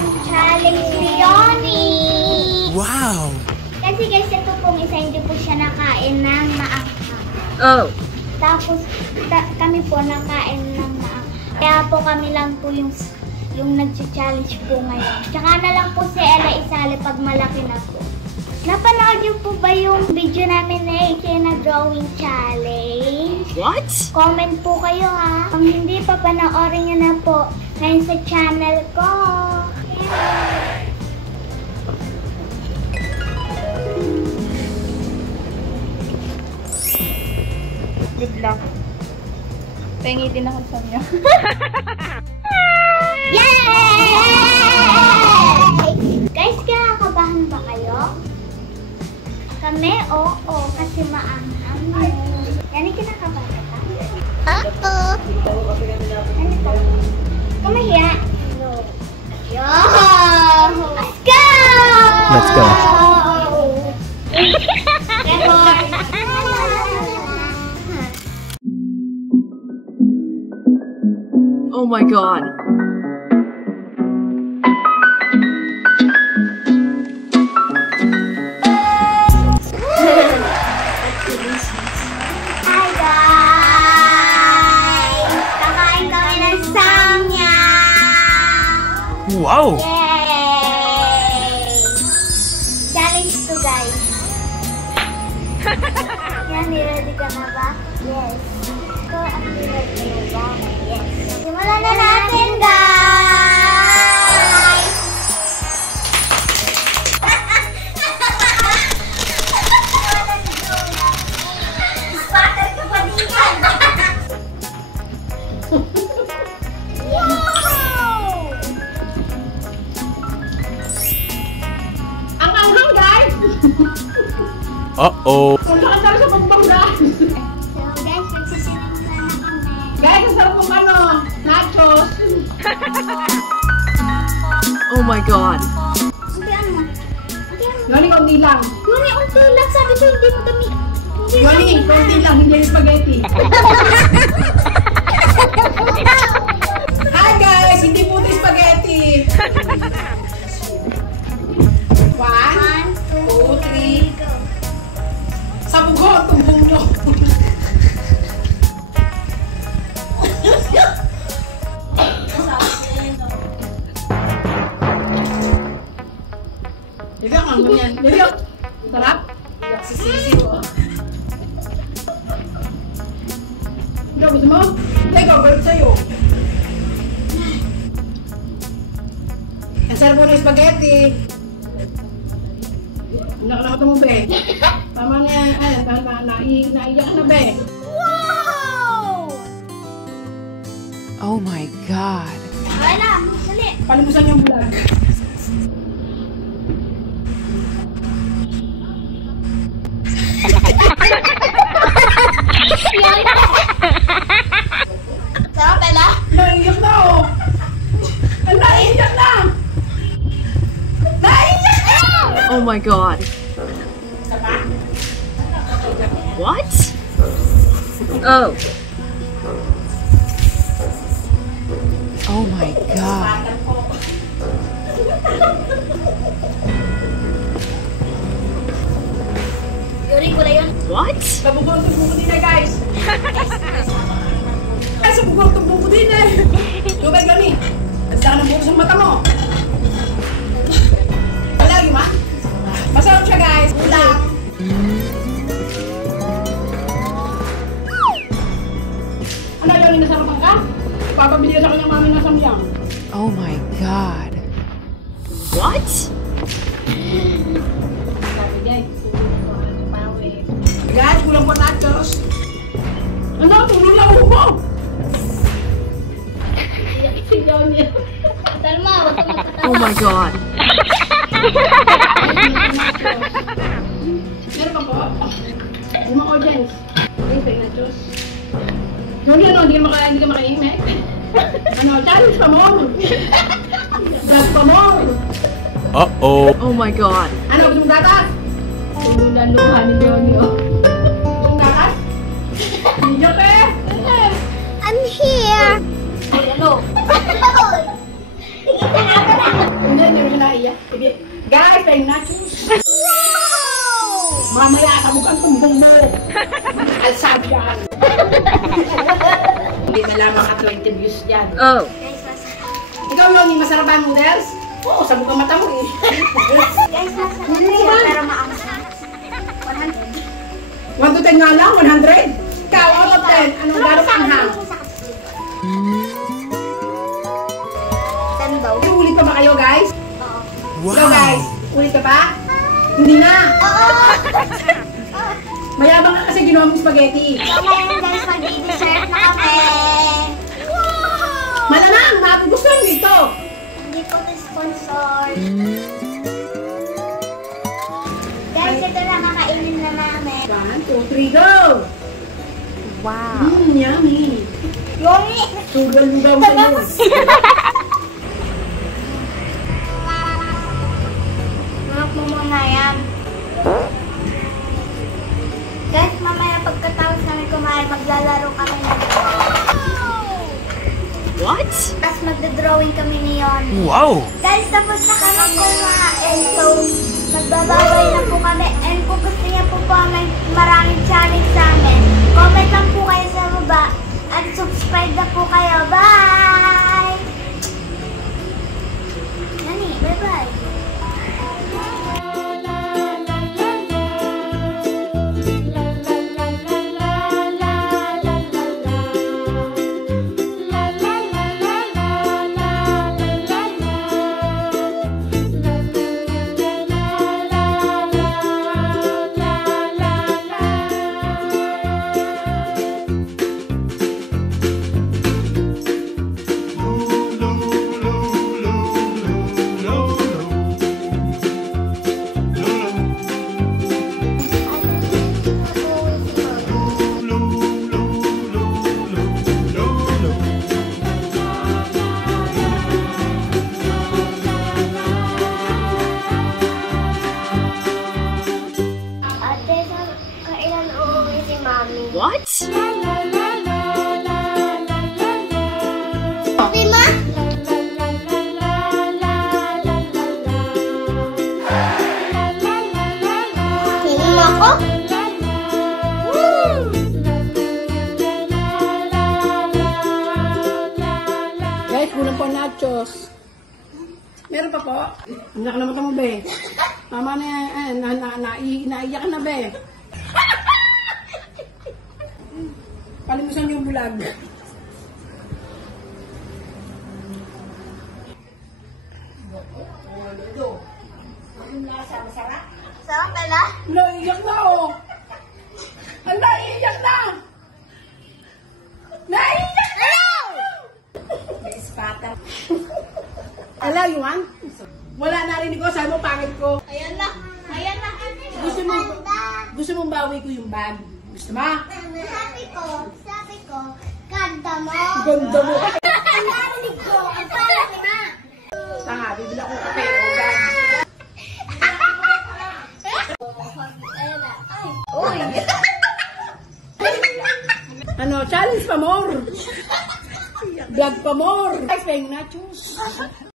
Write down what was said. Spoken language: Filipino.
yung challenge ni Yoni. Wow! Kasi guys, ito pong isa hindi po siya nakain ng maanghang. Oh. Tapos kami po nakain ng maanghang. Kaya po kami lang po yung nag-challenge po ngayon. Tsaka na lang po si Ella isali pag malaki na po. Napanood niyo po ba yung video namin na na drawing challenge? What? Comment po kayo ha. Kung hindi pa panoorin niyo na po ngayon sa channel ko. Good luck. Pengi din ako sa inyo. Yay! Guys, kinakabahan ba kayo? Kami, oo, kasi maanghang. Yan yung kinakabahan ka? Oo. Ano ito? Kumahiya? No. Yo! Let's go! Let's go. Oh my god. Hi guys! Kakain kami ng samyang! Wow! Yay! Challenge to guys. Yan, ready ka na ba? Yes. Ito, ang ready na ba? Yes. Simulan na natin guys! Spatter ka pa din yan! Wow! Ang anghang, guys! Uh-oh! Kung nakasara sa pampanga. So guys, magsisimula na kami. Guys, ang sarap ng ano, nachos. Oh my god. Untian mo. Untian mo. Yoni, konti lang. Yuni, unti lang. Sabi ko hindi mo kami. Yoni, konti lang, hindi yung spaghetti. Hi guys, hindi po ito spaghetti. 1, 2, 3. Go. Sa bugo, tumbong nyo. Dili ang ganyan. Dili ang sarap. Sisisi ko. Hindi, gusto mo? Teka, balik sa'yo. Ang sarap mo ng spaghetti. Nakakata mo, be. Tama na yan. Ay, naiyak na, be. Wow! Oh my God! Wala, dali. Palimusan yung vlog. Sarap, Bella? Naiyak na, oh. Ang naiyak na. Naiyak na! Oh my god. What? Oh. Oh my God! Yuri ko na yun. What? Sabugong tubuko din eh, guys. Ay, sabugong tubuko din eh. Tubig kami. Ang saka ng buko sa mata mo. Lagi ma? Masarap siya, guys. Ulang. Ano yun, inasarapan ka? Papabili sa kanyang mami na samyang. Oh my God! What? Guys, kulang pa nachos. Ano? Tulong lang mo! Talma, wag ka makatawa. Oh my God! Meron pa po? Mga audience. Okay, nachos. Sorry, ano? Hindi ka makaingme? Ano? Challenge pa mo! Vlog pa mo! Uh-oh! Oh my God! Ano? Gusto mong gatas? Tulunan luha ni Leonio. Gusto mong gatas? Hindi ka eh! I'm here. Ay, ano? Hindi Sige, sige. Guys, tayong nachos. Mamaya, sabog ang tumbong mo. Alsab yan. Hindi na lamang at 20 views yan. Oh. Guys, Ikaw yung masarap ang noodles? Oo, sabog ang mata mo eh. guys, masarap siya, pero maangas. 100. 1 to 10 nga lang, 100. Ikaw, out of 10, anong gano'ng anghang? 10 daw. Ulit pa ba kayo, guys? Oo. Ikaw, guys, ulit ka pa? Hindi na. Mayabang ka kasi ginawa mong spaghetti. So ngayon guys, mag-dessert na kami. Malamang, magugustuhan dito. Hindi po ito sponsor. Guys, ito na kakainin na namin. 1, 2, 3, go! Wow. Yummy. Yummy! Sugal-lugaw sa'yo. Manok mo muna yan. Guys, mamaya pagkatapos namin kumain, maglalaro kami na. What? Tapos magdodrawing kami niyon. Wow. Guys, tapos na kami kumain. So, magbabawal na po kami. And kung gusto niya po po may maraming challenge sa amin, comment lang po kayo sa baba. At subscribe na po kayo. Bye! Nani, bye-bye. Ate, kailan uuwi si Mami? What? Okay, Ma? Tingin mo ako? Guys, kulang po nachos. Meron pa po? Anak na mata mo, be. Mama na, naiyak na, be. Palimusan yung bulag. Sarap pala? Naiyak na, oh. Naiyak na. Naiyak na! Naispata. Ala, you want? Wala narinig ko, sabi mo pangit ko. Ayan na. Ayan na. Gusto mong bawi ko yung bag. Gusto mo? Sabi ko, ganda mo. Ganda mo. Ang narinig ko, ang pala ni Ma. Tanga, bibila ko kape. O, bag. Ayan na. Ay. Uy. Ano, challenge pa more. Vlog pa more. Guys, paying nachos.